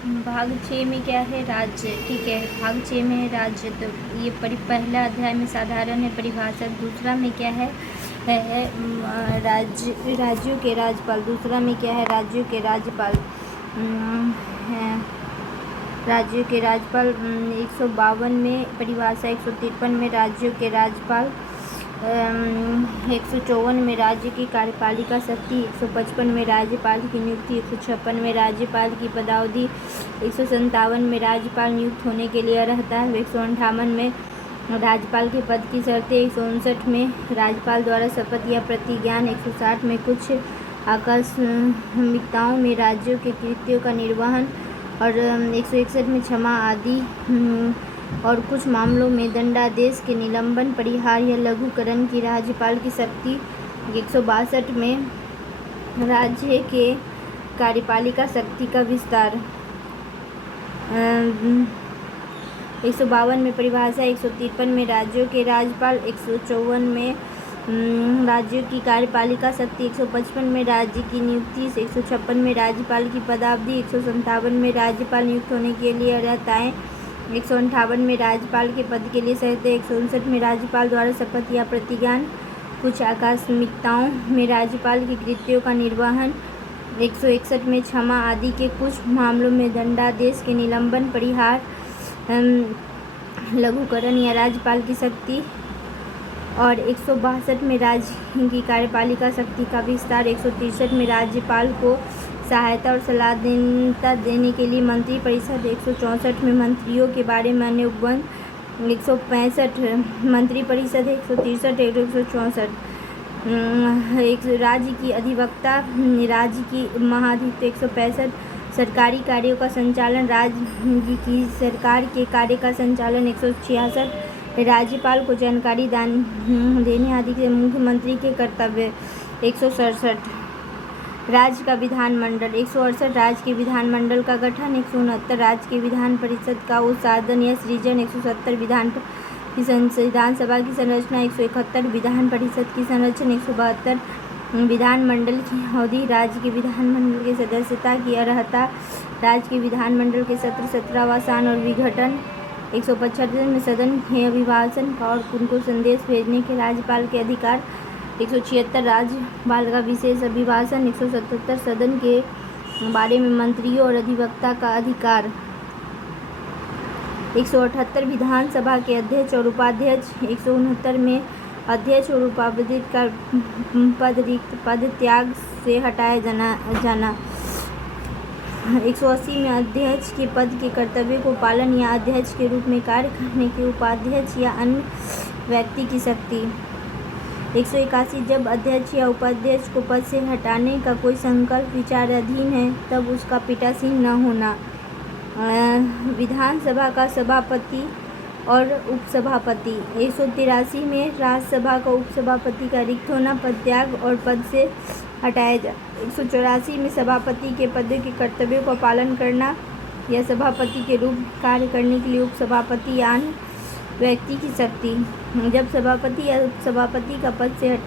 भाग 6 में क्या है, राज्य। ठीक है, भाग 6 में है राज्य। तो ये पहला अध्याय में साधारण है परिभाषा। दूसरा में क्या है, राज्यों के राज्यपाल। दूसरा में क्या है, राज्यों के राज्यपाल है। राज्यों के राज्यपाल 152 में परिभाषा, 153 में राज्यों के राज्यपाल, 154 में राज्य की कार्यपालिका शक्ति, 155 में राज्यपाल की नियुक्ति, 156 में राज्यपाल की पदावधि, 157 में राज्यपाल नियुक्त होने के लिए रहता है, 158 में राज्यपाल के पद की शर्तें, 159 में राज्यपाल द्वारा शपथ या प्रतिज्ञान, 160 में कुछ आकस्मिकताओं में राज्यों के कृत्यों का निर्वहन और 161 में क्षमा आदि और कुछ मामलों में दंडादेश के निलंबन, परिहार या लघुकरण की राज्यपाल की शक्ति। 162 में राज्य के कार्यपालिका शक्ति का विस्तार। 152 में परिभाषा, 153 में राज्यों के राज्यपाल, 154 में राज्यों की कार्यपालिका शक्ति, 155 में राज्य की नियुक्ति, 156 में राज्यपाल की पदावधि, 157 में राज्यपाल नियुक्त होने के लिए रहता है, 158 में राज्यपाल के पद के लिए शर्तें, 159 में राज्यपाल द्वारा शपथ या प्रतिज्ञान, कुछ आकस्मिकताओं में राज्यपाल के कृत्यों का निर्वहन, 161 में क्षमा आदि के कुछ मामलों में दंडादेश के निलंबन, परिहार, लघुकरण या राज्यपाल की शक्ति और 162 में राज्य की कार्यपालिका शक्ति का विस्तार। 163 में राज्यपाल को सहायता और सलाह देने के लिए मंत्री परिषद। 164 में मंत्रियों के बारे में अन्य उपबंध। 165 मंत्री परिषद, 163 164 एक राज्य की अधिवक्ता, राज्य की महाधिवक्ता। 165 सरकारी कार्यों का संचालन, राज्य की सरकार के कार्य का संचालन। 166 राज्यपाल को जानकारी देने आदि के मुख्यमंत्री के कर्तव्य। 167 राज्य का विधानमंडल। 168 राज्य के विधानमंडल का गठन। 169 राज्य के विधान परिषद का उत्साधन या सृजन। 170 विधानसभा की संरचना। 171 विधान परिषद की संरचना। 172 विधानमंडल की अवधि, राज्य के विधानमंडल के सदस्यता की अर्हता, राज्य के विधानमंडल के सत्र, सत्रावसान और विघटन। 175 में सदन के अभिभाषण का और उनको संदेश भेजने के राज्यपाल के अधिकार। 176 राज्यपाल का विशेष अभिभाषण। 177 सदन के बारे में मंत्रियों और अधिवक्ता का अधिकार। 178 विधानसभा के अध्यक्ष और उपाध्यक्ष। 169 में अध्यक्ष और उपाध्यक्ष का पद त्याग से हटाया जाना। 180 में अध्यक्ष के पद के कर्तव्य को पालन या अध्यक्ष के रूप में कार्य करने के उपाध्यक्ष या अन्य व्यक्ति की शक्ति। 181 जब अध्यक्ष या उपाध्यक्ष को पद से हटाने का कोई संकल्प विचाराधीन है तब उसका पीठासीन न होना। विधानसभा का सभापति और उपसभापति। 183 में राज्यसभा का उपसभापति का रिक्त होना, पद त्याग और पद से हटाया जा। 184 में सभापति के पद के कर्तव्यों का पालन करना या सभापति के रूप में कार्य करने के लिए उपसभापति या अन्य व्यक्ति की शक्ति। जब सभापति या उपसभापति का पद से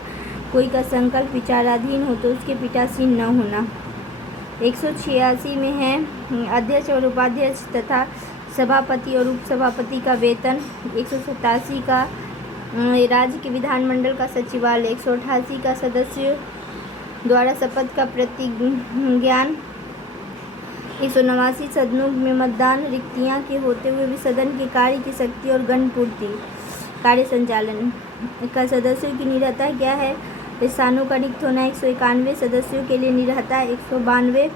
कोई का संकल्प विचाराधीन हो तो उसके पीठासीन न होना। 186 में है अध्यक्ष और उपाध्यक्ष तथा सभापति और उपसभापति का वेतन। 187 का राज्य के विधानमंडल का सचिवालय। 188 का सदस्यों द्वारा शपथ का प्रतिज्ञान। 189 सदनों में मतदान, रिक्तियां के होते हुए भी सदन के कार्य की शक्ति और गणपूर्ति, कार्य संचालन का सदस्यों की निरहता क्या है, स्थानों का रिक्त होना। 191 सदस्यों के लिए निरहता। 192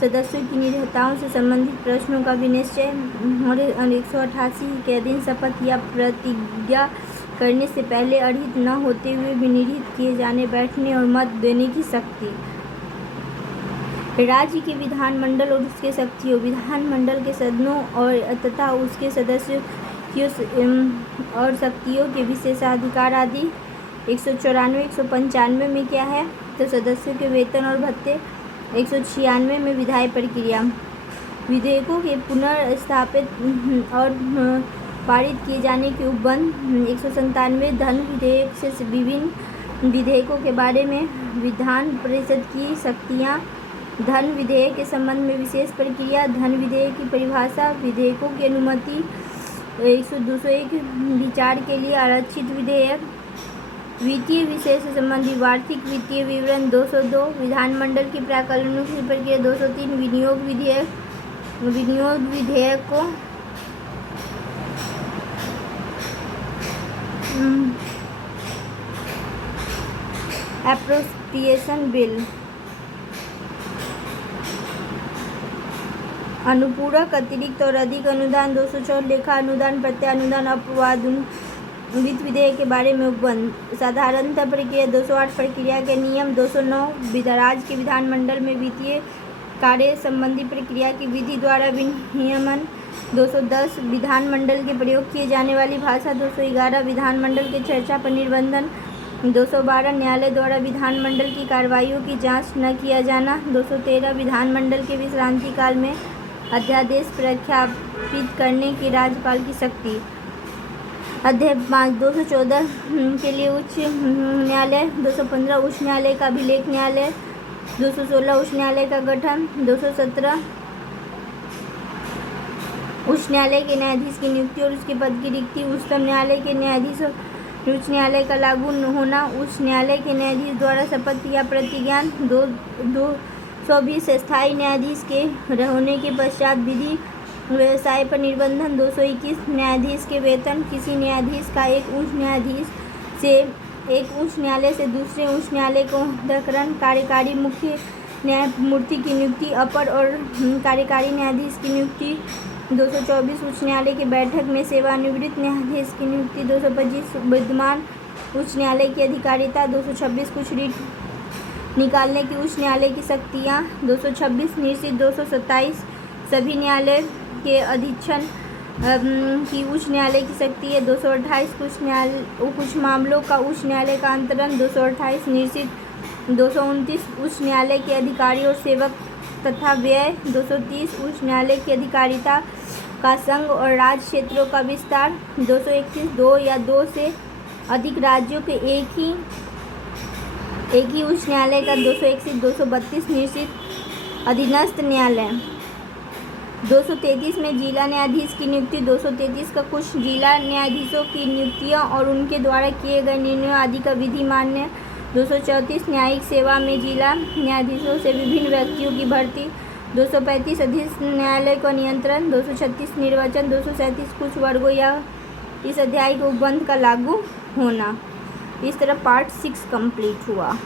सदस्यों की निरहताओं से संबंधित प्रश्नों का विनिश्चय और 188 के अधीन शपथ या प्रतिज्ञा करने से पहले अरहित न होते हुए भी निर्हित किए जाने, बैठने और मत देने की शक्ति। राज्य के विधानमंडल और उसके शक्तियों, विधानमंडल के सदनों और तथा उसके सदस्यों और शक्तियों के विशेषाधिकार आदि। 194 195 में क्या है तो सदस्यों के वेतन और भत्ते। 196 में विधायी प्रक्रिया, विधेयकों के पुनर्स्थापित और पारित किए जाने के उपबंध। 197 धन विधेयक से विभिन्न विधेयकों के बारे में विधान परिषद की शक्तियाँ। धन विधेयक के संबंध में विशेष प्रक्रिया। धन विधेयक की परिभाषा। विधेयकों की अनुमति। 201 विचार के लिए आरक्षित विधेयक। वित्तीय विषय से संबंधी वार्षिक वित्तीय विवरण। 202 विधानमंडल की प्राक्कलनों की प्रक्रिया। 203 विनियोग विधेयक। विनियोग विधेयक को एप्रोप्रिएशन बिल। अनुपूरक, अतिरिक्त और अधिक अनुदान। 204 लेखा अनुदान, प्रत्यानुदान, अपवादुन विधेयक के बारे में उपबंध। साधारणतः प्रक्रिया। 208 प्रक्रिया के नियम। 209 राज्य के विधानमंडल में वित्तीय कार्य संबंधी प्रक्रिया की विधि द्वारा विनियमन। 210 विधानमंडल के प्रयोग किए जाने वाली भाषा। 211 विधानमंडल के चर्चा पर निर्बंधन। 212 न्यायालय द्वारा विधानमंडल की कार्रवाइयों की जांच न किया जाना। 213 विधानमंडल के विश्रांति काल में अध्यादेश प्रख्यापित करने की राज्यपाल की शक्ति। अध्याय 5। 214 के लिए उच्च न्यायालय। 215 उच्च न्यायालय का अभिलेख न्यायालय। 216 उच्च न्यायालय का गठन। 217 उच्च न्यायालय के न्यायाधीश की नियुक्ति और उसके पद की रिक्ति। उच्चतम न्यायालय के न्यायाधीश और उच्च न्यायालय का लागू होना। उच्च न्यायालय के न्यायाधीश द्वारा शपथ या प्रतिज्ञान। 220 स्थायी न्यायाधीश के होने के पश्चात विधि व्यवसाय पर निर्बंधन। 221 न्यायाधीश के वेतन। किसी न्यायाधीश का एक उच्च न्यायालय से दूसरे उच्च न्यायालय को अंतरकरण। कार्यकारी मुख्य न्यायमूर्ति की नियुक्ति। अपर और कार्यकारी न्यायाधीश की नियुक्ति। 224 उच्च न्यायालय की बैठक में सेवानिवृत्त न्यायाधीश की नियुक्ति। 225 विद्यमान उच्च न्यायालय की अधिकारिता। 226 कुछ रिट निकालने की उच्च न्यायालय की शक्तियाँ। 226 निश्चित। 227 सभी न्यायालय के अधीक्षण की उच्च न्यायालय की शक्ति है। 228 कुछ मामलों का उच्च न्यायालय का अंतरण। 228 निश्चित। 229 उच्च न्यायालय के अधिकारी और सेवक तथा व्यय। 230 उच्च न्यायालय की अधिकारिता का संघ और राज्य क्षेत्रों का विस्तार। 231 दो या दो से अधिक राज्यों के एक ही उच्च न्यायालय का। 231 232 निश्चित अधीनस्थ न्यायालय। 233 में जिला न्यायाधीश की नियुक्ति। 233 का कुछ जिला न्यायाधीशों की नियुक्तियां और उनके द्वारा किए गए निर्णयों आदि का विधि मान्य। 234 न्यायिक सेवा में जिला न्यायाधीशों से विभिन्न व्यक्तियों की भर्ती। 235 अधीनस्थ न्यायालय का नियंत्रण। 236 निर्वाचन। 237 कुछ वर्गों या इस अध्याय के उपबंध का लागू होना। इस तरह पार्ट 6 कंप्लीट हुआ।